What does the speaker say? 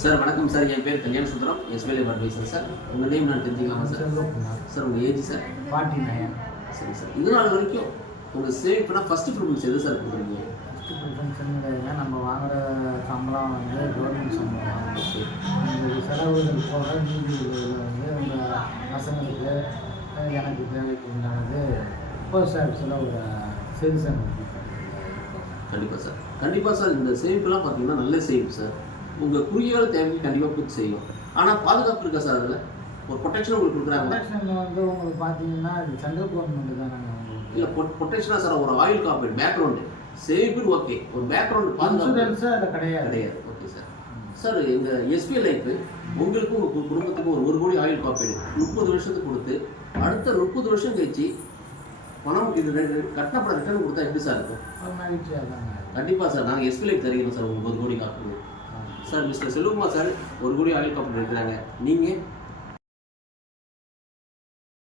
Sir வணக்கம் sir. என் பேர் Kalyana Sundaram SBI advisor sir. உங்கள் நேம் நான் தெரிஞ்சுக்கலாமா சார்? சார் உங்கள் ஏஜ் சார்? ஃபார்ட்டி நைன் சரி சார். இது நாள் வரைக்கும் உங்கள் சேவ் பண்ணால் ஃபஸ்ட்டு ப்ரிஃபரன்ஸ் எது சார் கொடுக்குறீங்க ஃபஸ்ட்டு ப்ரிஃபரன்ஸுங்கிறதுனா நம்ம வாங்குற சம்பளம் வந்து கவர்மெண்ட் சம்பளம். இந்த செலவுகள் போக மீதி வந்து இந்த பசங்களுக்கு எனக்கு தேவைக்கு உண்டானது. போஸ்ட் ஆஃபீஸில் ஒரு சிட்டிசன் கண்டிப்பாக சார். கண்டிப்பாக சார் இந்த சேமிப்புலாம் பார்த்தீங்கன்னா நல்ல சேமிப்பு சார். உங்கள் குறுகிய தேவைக்கு கண்டிப்பாக பூர்த்தி செய்யும். ஆனால் பாதுகாப்பு இருக்கா சார் அதில்? ஒரு ப்ரொடெக்ஷன் உங்களுக்கு கொடுக்குறாங்க ப்ரொடெக்ஷனில் வந்து உங்களுக்கு பார்த்தீங்கன்னா இது சென்ட்ரல் கவர்மெண்ட் தான் இல்லை ப்ரொடெக்ஷனாக சார் ஒரு ஆயில் காப்பீடு பேக்ரவுண்டு சேமிப்புன்னு ஓகே ஒரு பேக்ரவுண்டு பாதுகாப்பு அதில் கிடையாது. கிடையாது. ஓகே சார் சார் இந்த எஸ்பிஐ லைஃப் உங்களுக்கும் உங்கள் குடும்பத்துக்கும் ஒரு ஒரு கோடி ஆயுள் காப்பீடு முப்பது வருஷத்துக்கு கொடுத்து அடுத்த முப்பது வருஷம் கழிச்சு பணம் இது பணம் ரிட்டர்ன் கொடுத்தா எப்படி சார் இருக்கும்? மகிழ்ச்சியாக கண்டிப்பாக சார் நாங்கள் எஸ்பிஐ லைஃப் தருகிறோம் சார் ஒரு கோடி காப்பீடு. சார் மிஸ்டர் செல்வகுமார் சார் ஒரு கோடி ஆயுள் காப்பீடு எடுக்கிறாங்க. நீங்கள்